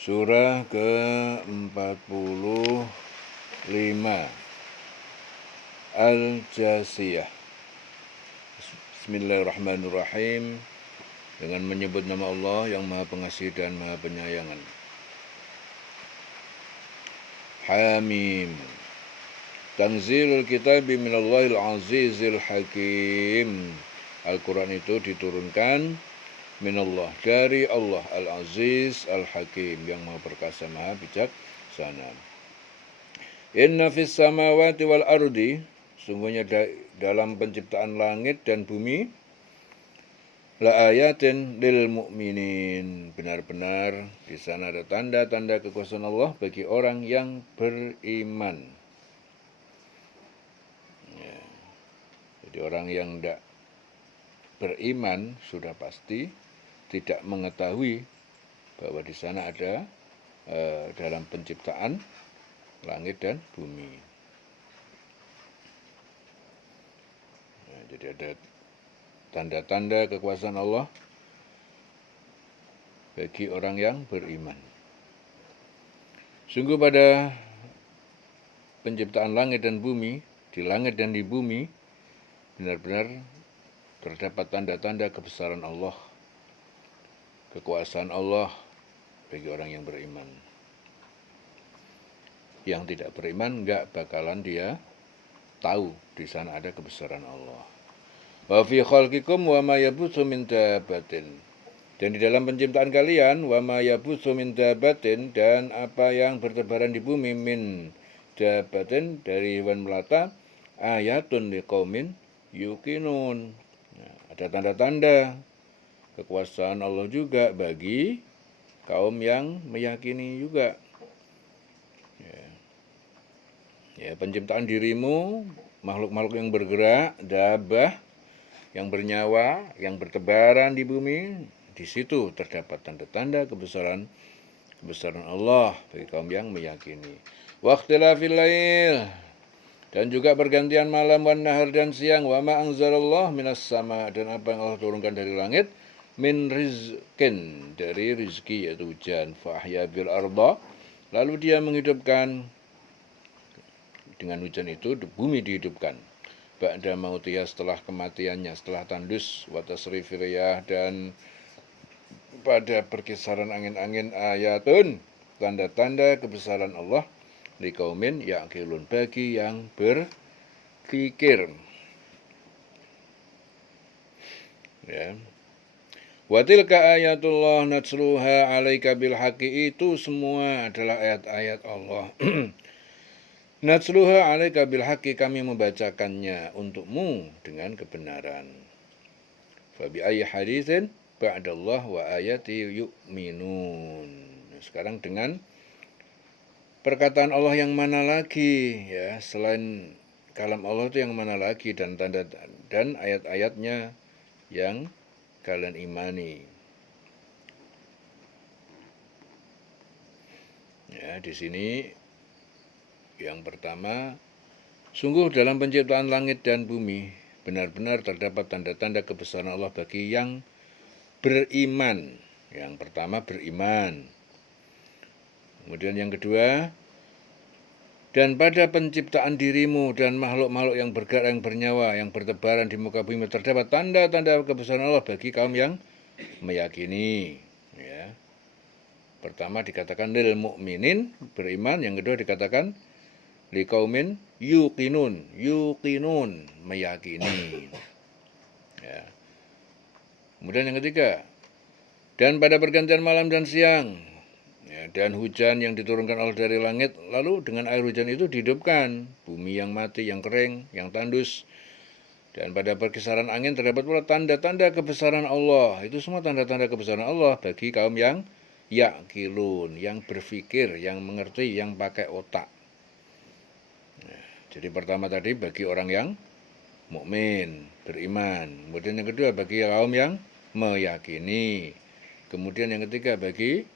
Surah ke-45 Al-Jasiyah. Bismillahirrahmanirrahim. Dengan menyebut nama Allah yang Maha Pengasih dan Maha Penyayangan. Hamim. Tanzilul kitabi minallahil azizil hakim. Al-Quran itu diturunkan minallah, dari Allah, al-aziz al-hakim, yang maha perkasa, maha bijaksana. Inna fis samawati wal ardi, sungguhnya dalam penciptaan langit dan bumi, la ayatin lil mu'minin, benar-benar di sana ada tanda-tanda kekuasaan Allah bagi orang yang beriman. Ya. Jadi orang yang tidak beriman sudah pasti tidak mengetahui bahwa di sana ada dalam penciptaan langit dan bumi. Nah, jadi ada tanda-tanda kekuasaan Allah bagi orang yang beriman. Sungguh pada penciptaan langit dan bumi, di langit dan di bumi, benar-benar terdapat tanda-tanda kebesaran Allah, kekuasaan Allah bagi orang yang beriman. Yang tidak beriman enggak bakalan dia tahu di sana ada kebesaran Allah. Wa fi khalqikum wa ma yabutsu min dabbatin. Dan di dalam penciptaan kalian, wa ma yabutsu min dabbatin, dan apa yang bertebaran di bumi, min dabbatin, dari hewan melata, ayatun liqaumin yuqinun. Nah, ada tanda-tanda kekuasaan Allah juga bagi kaum yang meyakini juga. Ya, penciptaan dirimu, makhluk-makhluk yang bergerak, dabah, yang bernyawa, yang bertebaran di bumi, di situ terdapat tanda-tanda kebesaran Allah bagi kaum yang meyakini. Waqtilafil lail, dan juga pergantian malam, wan nahar, dan siang, wa ma anzalallahu minas sama, dan apa yang Allah turunkan dari langit, min rizkin, dari rizki yaitu hujan, fa ahya bil arda, lalu dia menghidupkan dengan hujan itu bumi dihidupkan. Ba'da mautiyah, setelah kematiannya, setelah tandus, wa tasrifir riyah, dan pada perkisaran angin-angin, ayatun, tanda-tanda kebesaran Allah, liqaumin ya'qilun, bagi yang berpikir. Ya. Wa tilka ayatullah natsluha 'alaika bil haqqi, itu semua adalah ayat-ayat Allah. Natsluha 'alaika bil haqqi, kami membacakannya untukmu dengan kebenaran. Fa bi ayyi haditsin ba'dallah wa ayati yu'minun. Nah, sekarang dengan perkataan Allah yang mana lagi, ya, selain kalam Allah itu yang mana lagi, dan tanda dan ayat-ayatnya yang kalian imani. Ya, di sini yang pertama, sungguh dalam penciptaan langit dan bumi benar-benar terdapat tanda-tanda kebesaran Allah bagi yang beriman. Yang pertama, beriman. Kemudian yang kedua, dan pada penciptaan dirimu dan makhluk-makhluk yang bergerak, yang bernyawa, yang bertebaran di muka bumi, terdapat tanda-tanda kebesaran Allah bagi kaum yang meyakini. Ya. Pertama dikatakan lil mu'minin, beriman. Yang kedua dikatakan liqaumin yuqinun, meyakini. Ya. Kemudian yang ketiga, dan pada pergantian malam dan siang, ya, dan hujan yang diturunkan Allah dari langit, lalu dengan air hujan itu dihidupkan bumi yang mati, yang kering, yang tandus. Dan pada perkisaran angin terdapat pula tanda-tanda kebesaran Allah. Itu semua tanda-tanda kebesaran Allah bagi kaum yang ya'qilun, yang berpikir, yang mengerti, yang pakai otak. Nah, jadi pertama tadi bagi orang yang mukmin, beriman. Kemudian yang kedua bagi kaum yang meyakini. Kemudian yang ketiga bagi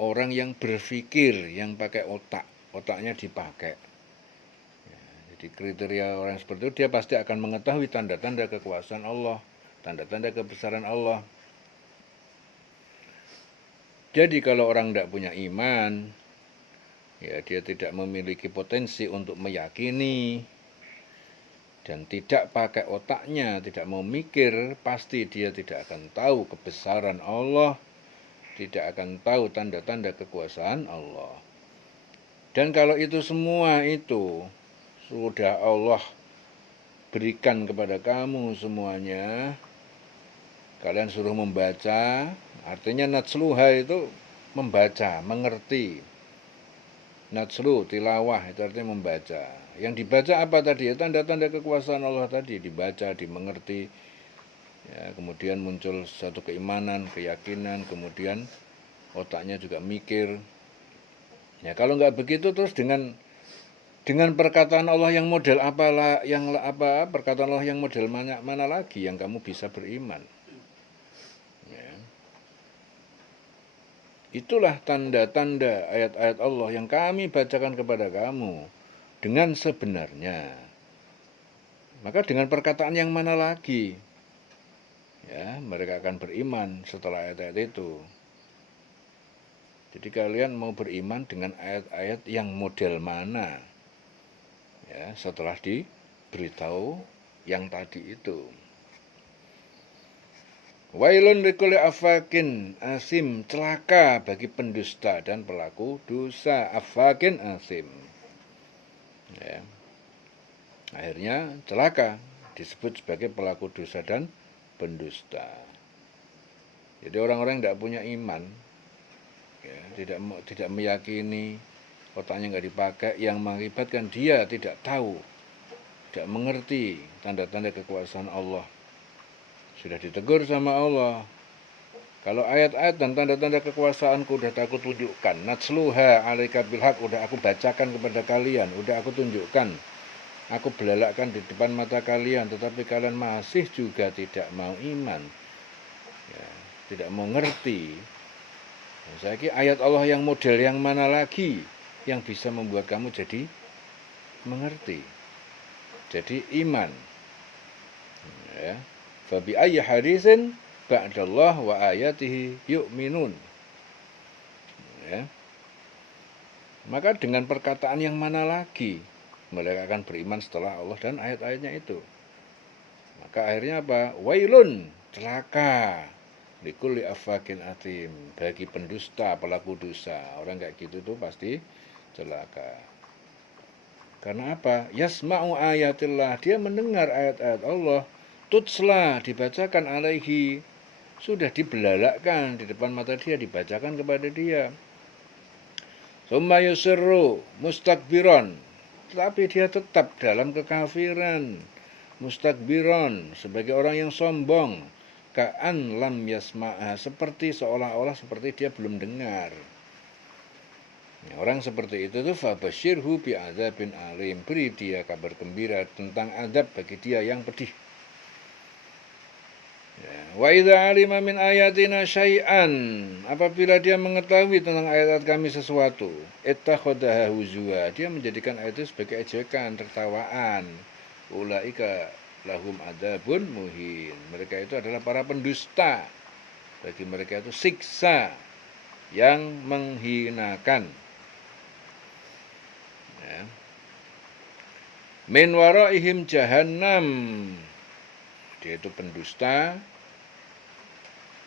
orang yang berpikir, yang pakai otak, otaknya dipakai. Ya, jadi kriteria orang seperti itu, dia pasti akan mengetahui tanda-tanda kekuasaan Allah, tanda-tanda kebesaran Allah. Jadi kalau orang tidak punya iman, ya dia tidak memiliki potensi untuk meyakini dan tidak pakai otaknya, tidak mau mikir, pasti dia tidak akan tahu kebesaran Allah, tidak akan tahu tanda-tanda kekuasaan Allah. Dan kalau itu semua itu sudah Allah berikan kepada kamu semuanya, kalian suruh membaca, artinya natsluha itu membaca, mengerti. Natslu, tilawah, itu artinya membaca. Yang dibaca apa tadi? Ya, tanda-tanda kekuasaan Allah tadi, dibaca, dimengerti. Ya, kemudian muncul satu keimanan, keyakinan, kemudian otaknya juga mikir. Ya, kalau nggak begitu terus dengan perkataan Allah yang model perkataan Allah yang model mana lagi yang kamu bisa beriman? Ya. Itulah tanda-tanda ayat-ayat Allah yang kami bacakan kepada kamu dengan sebenarnya. Maka dengan perkataan yang mana lagi? Ya, mereka akan beriman setelah ayat-ayat itu. Jadi kalian mau beriman dengan ayat-ayat yang model mana? Ya, setelah diberitahu yang tadi itu. Wailun likulli afakin asim, celaka bagi pendusta dan pelaku dosa. Afakin asim. Ya. Akhirnya celaka disebut sebagai pelaku dosa dan pendusta. Jadi orang-orang yang tidak punya iman, ya, tidak meyakini, otaknya nggak dipakai, yang mengakibatkan dia tidak tahu, tidak mengerti tanda-tanda kekuasaan Allah. Sudah ditegur sama Allah. Kalau ayat-ayat dan tanda-tanda kekuasaanku udah aku tunjukkan, natsluha alaika bilhaq, udah aku bacakan kepada kalian, udah aku tunjukkan, aku belalakkan di depan mata kalian, tetapi kalian masih juga tidak mau iman, ya, tidak mau ngerti. Nah, saya kira ayat Allah yang model yang mana lagi yang bisa membuat kamu jadi mengerti, jadi iman. Ya. Fabi ayyi hadisin ba'dallah wa ayatihi yu'minun. Ya. Maka dengan perkataan yang mana lagi mereka akan beriman setelah Allah dan ayat-ayatnya itu. Maka akhirnya apa? Wailun, celaka. Likulli afakin atim, bagi pendusta, pelaku dosa. Orang kayak gitu tuh pasti celaka. Karena apa? Yasma'u ayatillah, dia mendengar ayat-ayat Allah. Tutsla, dibacakan alaihi, sudah dibelalakkan di depan mata dia, dibacakan kepada dia. Summa yusirru mustakbiron, tetapi dia tetap dalam kekafiran. Mustakbiron, sebagai orang yang sombong. Ka'an lam yasma'ha, seperti seolah-olah seperti dia belum dengar. Ya, orang seperti itu tuh fabasyirhu bi'adzabin alim, beri dia kabar gembira tentang azab bagi dia yang pedih. Ya. Wa idza alima min ayatina syai'an, apabila dia mengetahui tentang ayat-ayat kami sesuatu, ittakhadha huzwa, dia menjadikan ayat itu sebagai ejekan, tertawaan. Ulaika lahum adzabun muhin, mereka itu adalah para pendusta, bagi mereka itu siksa yang menghinakan. Ya. Min waraihim jahannam, dia itu pendusta,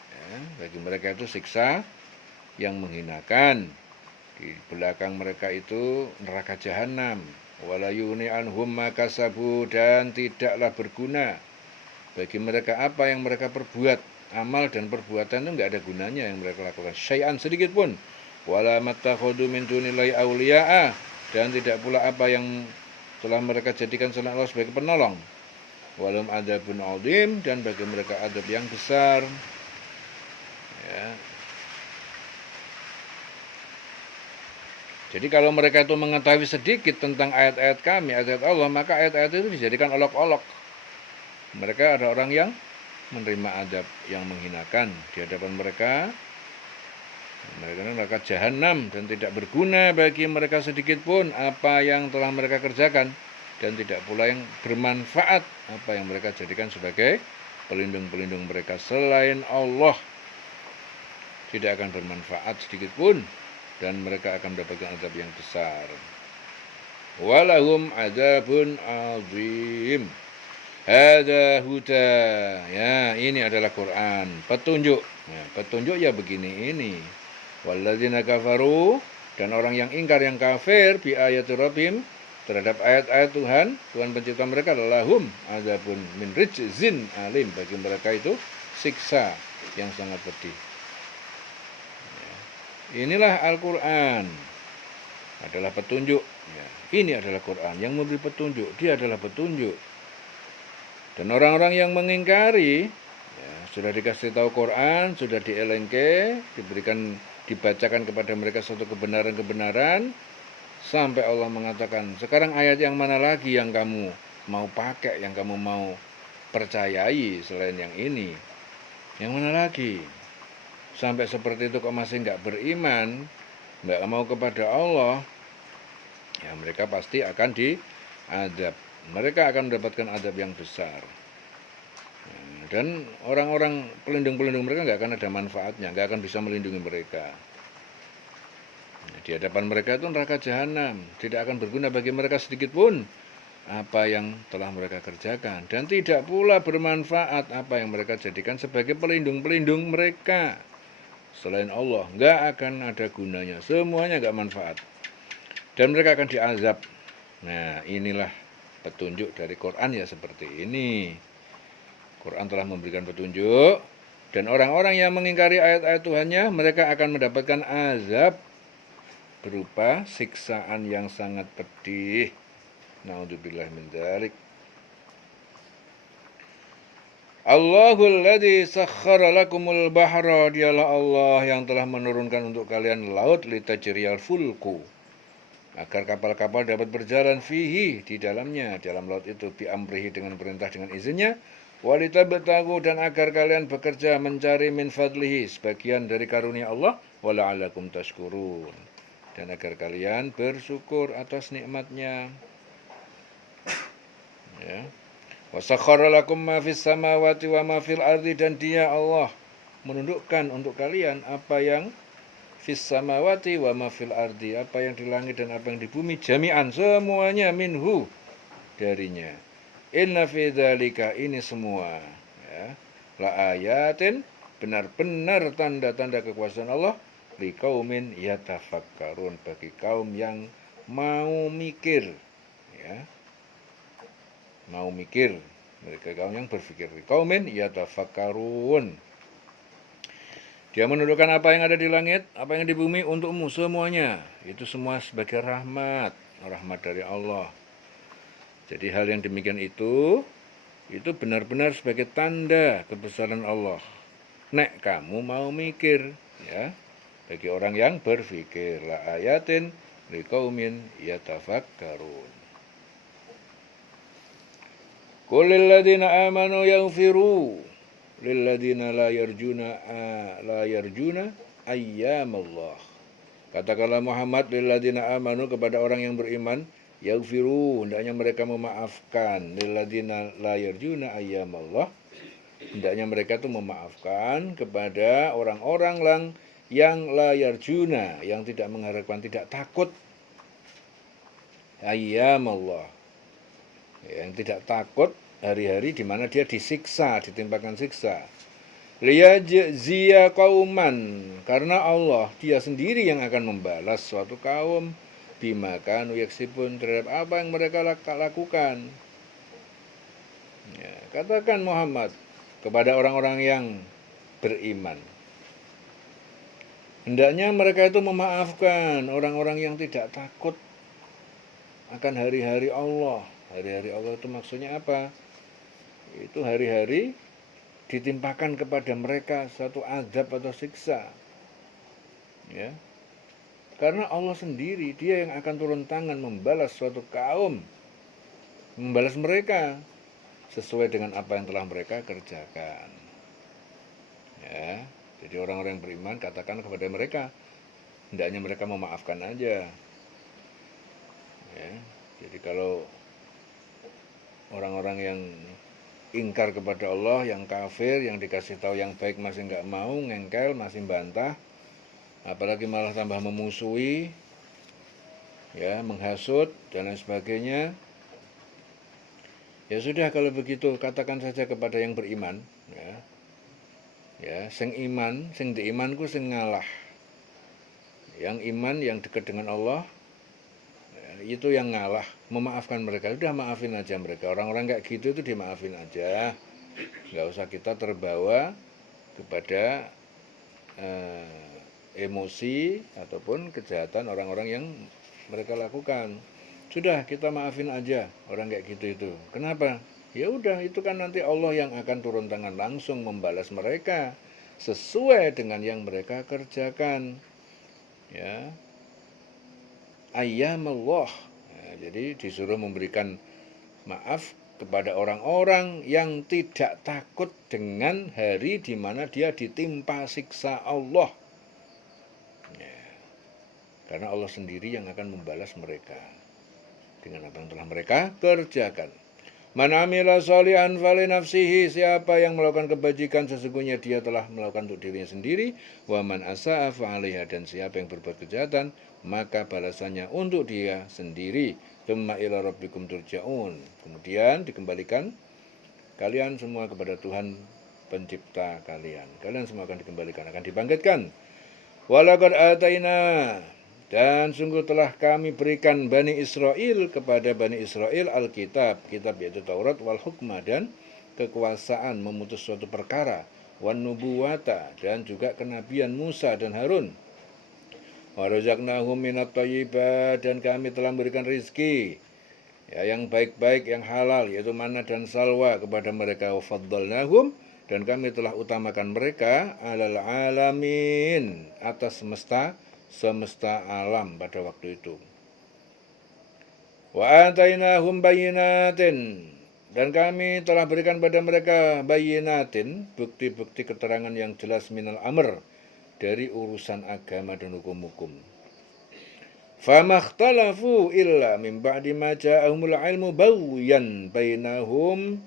ya, bagi mereka itu siksa yang menghinakan. Di belakang mereka itu neraka jahanam. Wala yuni anhum makasabu, dan tidaklah berguna bagi mereka apa yang mereka perbuat. Amal dan perbuatan itu enggak ada gunanya yang mereka lakukan, syai'an sedikit pun. Wala mattakhadhu min dunillahi awliya'a, dan tidak pula apa yang telah mereka jadikan selain Allah sebagai penolong. Walum adzabun adzim, dan bagi mereka adab yang besar. Ya. Jadi kalau mereka itu mengetahui sedikit tentang ayat-ayat kami, ayat-ayat Allah, maka ayat-ayat itu dijadikan olok-olok. Mereka ada orang yang menerima adab yang menghinakan di hadapan mereka. Mereka neraka jahanam, dan tidak berguna bagi mereka sedikit pun apa yang telah mereka kerjakan, dan tidak pula yang bermanfaat apa yang mereka jadikan sebagai pelindung-pelindung mereka selain Allah. tidak akan bermanfaat sedikit pun, dan mereka akan mendapatkan azab yang besar. Walahum adzabun azim. Hada huda. Ya, ini adalah Quran, petunjuk. Ya, petunjuk ya begini ini. Walladzina kafaru, dan orang yang ingkar, yang kafir, bi ayati rabbihim, terhadap ayat-ayat Tuhan pencipta mereka, lahum adzabun min rijzin alim, bagi mereka itu siksa yang sangat pedih. Inilah Al-Quran, adalah petunjuk. Ya, ini adalah Quran yang memberi petunjuk, dia adalah petunjuk. Dan orang-orang yang mengingkari, ya, sudah dikasih tahu Quran, sudah dielengke, dibacakan kepada mereka suatu kebenaran-kebenaran, sampai Allah mengatakan, sekarang ayat yang mana lagi yang kamu mau pakai, yang kamu mau percayai selain yang ini? Yang mana lagi? Sampai seperti itu kok masih nggak beriman, nggak mau kepada Allah, ya mereka pasti akan diazab. Mereka akan mendapatkan azab yang besar. Dan orang-orang pelindung-pelindung mereka nggak akan ada manfaatnya, nggak akan bisa melindungi mereka. Di hadapan mereka itu neraka jahanam, tidak akan berguna bagi mereka sedikit pun apa yang telah mereka kerjakan, dan tidak pula bermanfaat apa yang mereka jadikan sebagai pelindung-pelindung mereka selain Allah. Nggak akan ada gunanya, semuanya nggak manfaat, dan mereka akan diazab. Nah, inilah petunjuk dari Quran ya, seperti ini. Quran telah memberikan petunjuk, dan orang-orang yang mengingkari ayat-ayat Tuhannya, mereka akan mendapatkan azab berupa siksaan yang sangat pedih. Naudzubillah min dzalik. Allahul ladzi sakhkhara lakumul bahra, dialah Allah yang telah menurunkan untuk kalian laut, litajriyal fulku, agar kapal-kapal dapat berjalan fihi, di dalamnya, dalam laut itu, bi amrihi, dengan perintah, dengan izinnya, walitabtagu, dan agar kalian bekerja mencari min fadlihi, sebagian dari karunia Allah, wala'alakum tashkurun, dan agar kalian bersyukur atas nikmatnya. Ya. Wasakhkhara lakum ma fis samawati wa ma fil ardi, dan dia Allah menundukkan untuk kalian apa yang fis samawati wa ma fil ardi, apa yang di langit dan apa yang di bumi, jami'an, semuanya, minhu, darinya. Inna fi dzalika, ini semua, ya, la ayatin, benar-benar tanda-tanda kekuasaan Allah, liqaumin yatafakkarun, bagi kaum yang mau mikir, ya. Mau mikir, mereka kaum yang berpikir. Qaumin yatafakkarun, dia menundukkan apa yang ada di langit, apa yang di bumi untukmu semuanya. Itu semua sebagai rahmat, rahmat dari Allah. Jadi hal yang demikian itu benar-benar sebagai tanda kebesaran Allah. Nek kamu mau mikir, ya, bagi orang yang berpikir, la ayatin liqaumin yatafakkarun. Qul lil ladzina amanu yaghfiru lil ladzina la yarjuna ayyamallah. Katakanlah Muhammad, lil ladzina amanu, kepada orang yang beriman, yaghfiru, hendaknya mereka memaafkan, lil ladzina la yarjuna ayyamallah, hendaknya mereka itu memaafkan kepada orang-orang yang la yarjuna, yang tidak mengharapkan, tidak takut ayyamallah, yang tidak takut hari-hari di mana dia disiksa, ditimpakan siksa. Liyajziya qauman, karena Allah, dia sendiri yang akan membalas suatu kaum, bima kanu yaksibun, terhadap apa yang mereka lakukan. Ya, katakan Muhammad kepada orang-orang yang beriman, hendaknya mereka itu memaafkan orang-orang yang tidak takut akan hari-hari Allah. Hari-hari Allah itu maksudnya apa? Itu hari-hari ditimpakan kepada mereka suatu azab atau siksa. Ya. Karena Allah sendiri, dia yang akan turun tangan membalas suatu kaum, membalas mereka sesuai dengan apa yang telah mereka kerjakan. Ya. Jadi orang-orang yang beriman, katakan kepada mereka, hendaknya mereka memaafkan aja. Ya. Jadi kalau orang-orang yang ingkar kepada Allah, yang kafir, yang dikasih tahu yang baik masih nggak mau, ngengkel, masih bantah, apalagi malah tambah memusuhi, ya, menghasut dan lain sebagainya. Ya sudah, kalau begitu katakan saja kepada yang beriman, ya, sing iman, sing diimanku sing ngalah. Yang iman, yang dekat dengan Allah, itu yang ngalah, memaafkan mereka. Udah maafin aja mereka. Orang-orang kayak gitu itu dimaafin aja. Nggak usah kita terbawa kepada emosi ataupun kejahatan orang-orang yang mereka lakukan. Sudah, kita maafin aja orang kayak gitu itu. Kenapa? Ya udah, itu kan nanti Allah yang akan turun tangan langsung membalas mereka sesuai dengan yang mereka kerjakan. Ya, ayyamallah. Nah, jadi disuruh memberikan maaf kepada orang-orang yang tidak takut dengan hari di mana dia ditimpa siksa Allah. Ya, karena Allah sendiri yang akan membalas mereka dengan apa yang telah mereka kerjakan. Man amila sholihan fali nafsihi, siapa yang melakukan kebajikan sesungguhnya dia telah melakukan untuk dirinya sendiri. Wa man asa'a fa'alaiha, dan siapa yang berbuat kejahatan maka balasannya untuk dia sendiri. Tsumma ila rabbikum turja'un, kemudian dikembalikan kalian semua kepada Tuhan pencipta kalian. Kalian semua akan dikembalikan, akan dibangkitkan. Walaqad ataina, dan sungguh telah kami berikan Bani Israel kepada Bani Israel Alkitab, kitab yaitu Taurat, wal hukma, dan kekuasaan memutus suatu perkara, wan nubuwata, dan juga kenabian Musa dan Harun. Wa razaqnahum minat thayyibat, dan kami telah memberikan rizki, ya, yang baik-baik, yang halal, yaitu mana dan salwa kepada mereka. Wa faddalnahum, dan kami telah utamakan mereka alal alamin, atas semesta alam pada waktu itu. Wa atainahum bayyinatin, dan kami telah berikan pada mereka bayyinatin, bukti-bukti keterangan yang jelas, minal amr, dari urusan agama dan hukum-hukum. Famakhtalafu illa min ba'di ma ja'ahumul ilmu baghyan bainahum,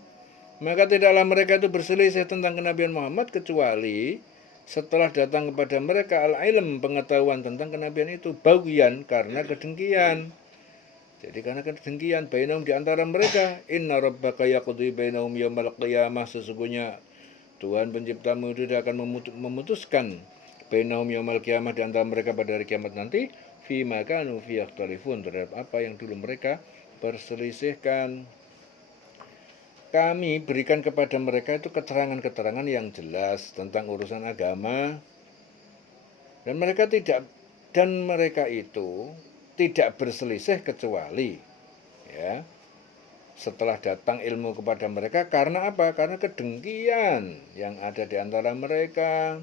maka tidaklah mereka itu berselisih tentang kenabian Muhammad kecuali setelah datang kepada mereka al-ilm, pengetahuan tentang kenabian itu, baghyan, karena kedengkian. Jadi karena kedengkian bainahum, di antara mereka. Inna rabbaka yaqdi bainahum yaumal qiyamah, sesungguhnya Tuhan penciptamu itu akan memutuskan bainahum yaumal qiyamah, di antara mereka pada hari kiamat nanti, fima kanu fi yakhtalifun, terhadap apa yang dulu mereka perselisihkan. Kami berikan kepada mereka itu keterangan-keterangan yang jelas tentang urusan agama, dan mereka itu tidak berselisih kecuali, ya, setelah datang ilmu kepada mereka. Karena apa? Karena kedengkian yang ada di antara mereka.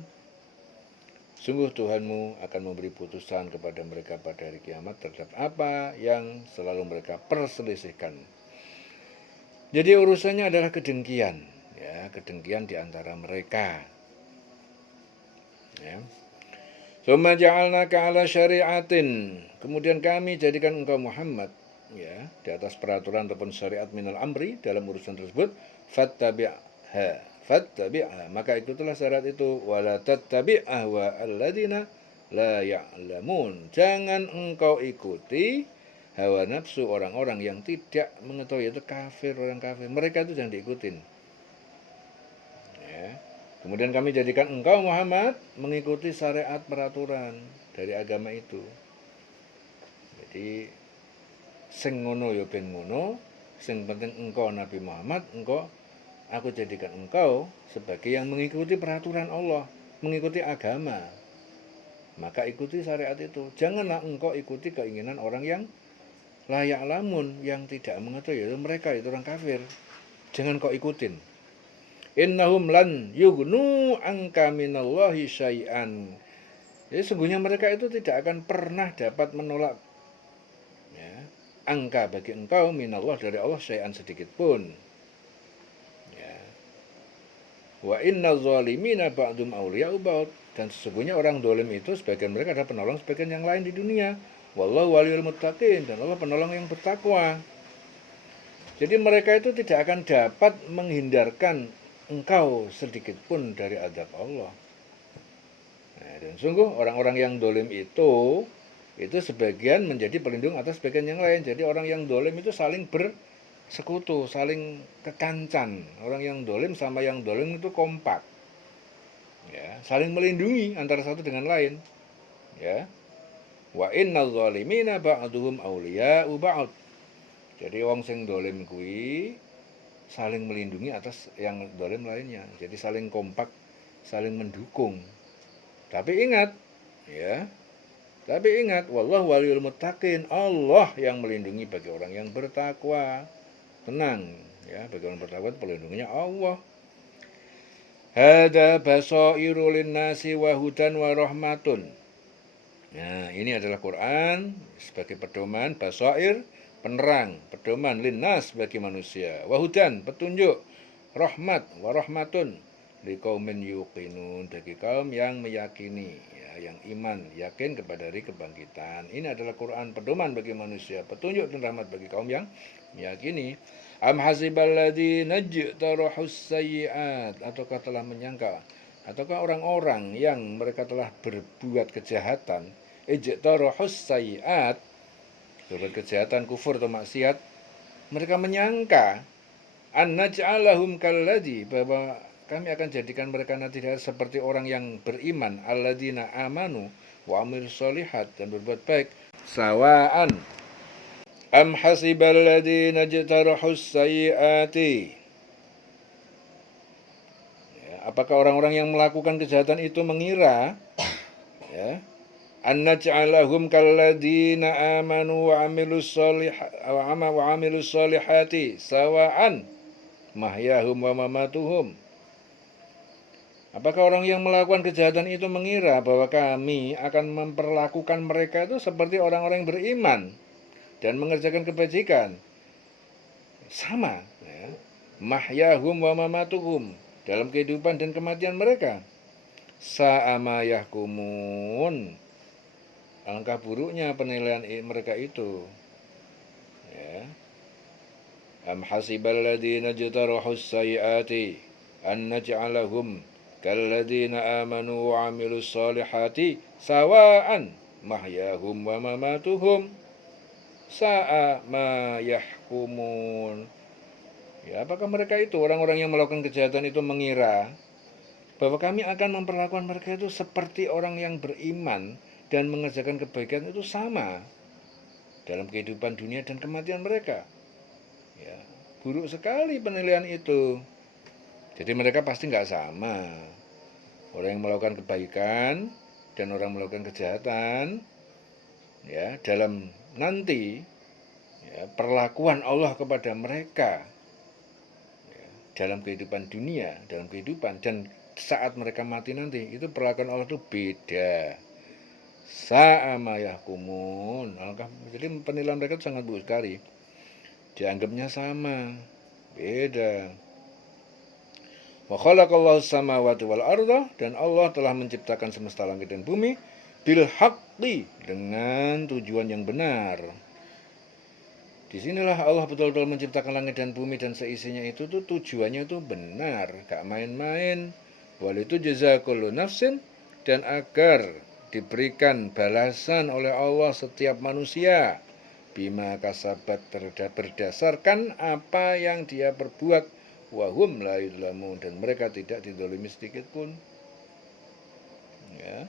Sungguh Tuhanmu akan memberi putusan kepada mereka pada hari kiamat terhadap apa yang selalu mereka perselisihkan. Jadi urusannya adalah kedengkian, ya, kedengkian di antara mereka. Ya. Tsumma ja'alnaka 'ala syari'atin, kemudian kami jadikan engkau Muhammad, ya, di atas peraturan ataupun syariat minal amri, dalam urusan tersebut. Fattabi'ha, maka ikutilah syariat itu. Wala tattabi' ahwa alladziina la ya'lamun, jangan engkau ikuti hawa nafsu orang-orang yang tidak mengetahui, yaitu kafir, orang kafir. Mereka itu jangan diikutin. Ya. Kemudian kami jadikan engkau Muhammad mengikuti syariat peraturan dari agama itu. Jadi sing ngono ya ben ngono, sing penting engkau Nabi Muhammad, aku jadikan engkau sebagai yang mengikuti peraturan Allah, mengikuti agama. Maka ikuti syariat itu. Janganlah engkau ikuti keinginan orang yang layak lamun, yang tidak mengetahui, yaitu mereka itu orang kafir. Jangan kau ikutin. Innahum lan yughnu anka minallahi syai'an, jadi sungguhnya mereka itu tidak akan pernah dapat menolak, ya, angka bagi engkau minallah, dari Allah, syai'an, sedikit pun. Ya. Wa inna zalimina ba'dum awliya'u ba'd, dan sesungguhnya orang dolim itu sebagian mereka ada penolong sebagian yang lain di dunia. Wallahu waliyul muttaqin, dan Allah penolong yang bertakwa. Jadi mereka itu tidak akan dapat menghindarkan engkau sedikit pun dari azab Allah. Nah, dan sungguh orang-orang yang dolim itu sebagian menjadi pelindung atas sebagian yang lain. Jadi orang yang dolim itu saling bersekutu, saling kekancan. Orang yang dolim sama yang dolim itu kompak, ya, saling melindungi antara satu dengan lain, ya. Wa innal zalimina ba'duhum awliya'u ba'd. Jadi wong sing dolim kuwi saling melindungi atas yang dolim lainnya. Jadi saling kompak, saling mendukung. Tapi ingat, ya. Tapi ingat, wallahu waliyul muttaqin. Allah yang melindungi bagi orang yang bertakwa. Tenang, ya, bagi orang bertakwa pelindungnya Allah. Hada basairu linnasi wa hudan wa rahmatun. Nah, ini adalah Quran sebagai pedoman, basair, penerang, pedoman linnas bagi manusia. Wahudan, petunjuk, rahmat, warahmatun liqaumin yuqinun, bagi kaum yang meyakini, ya, yang iman, yakin kepada hari kebangkitan. Ini adalah Quran pedoman bagi manusia, petunjuk dan rahmat bagi kaum yang meyakini. Am hasiballadzina jtarahus sayyi'at, ataukah telah menyangka, ataukah orang-orang yang mereka telah berbuat kejahatan, ijtarahus sayyi'at, berbuat kejahatan, kufur atau maksiat, mereka menyangka an naj'alahum kalladzi, bahwa kami akan jadikan mereka nanti seperti orang yang beriman, alladzina amanu wa amilus solihat, dan berbuat baik, sawaan am hasiballadzina jtarahus sayyiati, ya, apakah orang-orang yang melakukan kejahatan itu mengira, ya, an naj'alahum kalladzina amanu wa amilus solihati sawaan mahyahum wa mamatuhum. Apakah orang yang melakukan kejahatan itu mengira bahwa kami akan memperlakukan mereka itu seperti orang-orang yang beriman dan mengerjakan kebajikan? Sama, ya. Mahyahum wa mamatuhum, dalam kehidupan dan kematian mereka. Sa'ama yahkumun, alangkah buruknya penilaian mereka itu, ya. Am hasiballadzina jtarahus sayyiati an naj'alahum kalladzina amanu wa amilus solihati sawaan mahyahum wa mamatuhum sa'a ma yahkumun. Ya, apakah mereka itu orang-orang yang melakukan kejahatan itu mengira bahwa kami akan memperlakukan mereka itu seperti orang yang beriman dan mengerjakan kebaikan itu sama dalam kehidupan dunia dan kematian mereka? Ya, buruk sekali penilaian itu. Jadi mereka pasti nggak sama. Orang yang melakukan kebaikan dan orang melakukan kejahatan, ya, dalam nanti, ya, perlakuan Allah kepada mereka, ya, dalam kehidupan dunia, dalam kehidupan, dan saat mereka mati nanti, itu perlakuan Allah itu beda. Sa'ama yahkumun. Jadi penilaian mereka itu sangat buruk sekali. Dianggapnya sama, beda. Wa khalaqallahu samawati wal arda, dan Allah telah menciptakan semesta langit dan bumi bil haqqi, dengan tujuan yang benar. Disinilah Allah betul-betul menciptakan langit dan bumi dan seisinya itu tuh tujuannya itu benar, gak main-main. Wal itu jazakullu nafsin, dan agar diberikan balasan oleh Allah setiap manusia bima kasabat, berdasarkan apa yang dia perbuat, wahum la yudlamun, dan mereka tidak dizalimi sedikit pun, ya.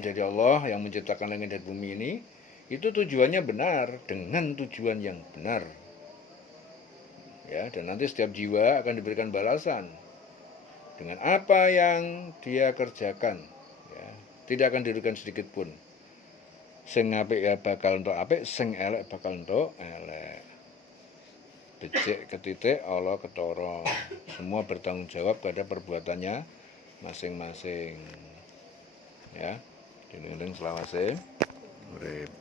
Jadi Allah yang menciptakan langit dan bumi ini itu tujuannya benar, dengan tujuan yang benar, ya, dan nanti setiap jiwa akan diberikan balasan dengan apa yang dia kerjakan, ya. Tidak akan dirugikan sedikit pun. Sing apik ya bakal entuk apik, sing elek bakal entuk elek. Becik ketitik Allah ketara. Semua bertanggung jawab pada perbuatannya masing-masing, ya. Dinding selawase urip.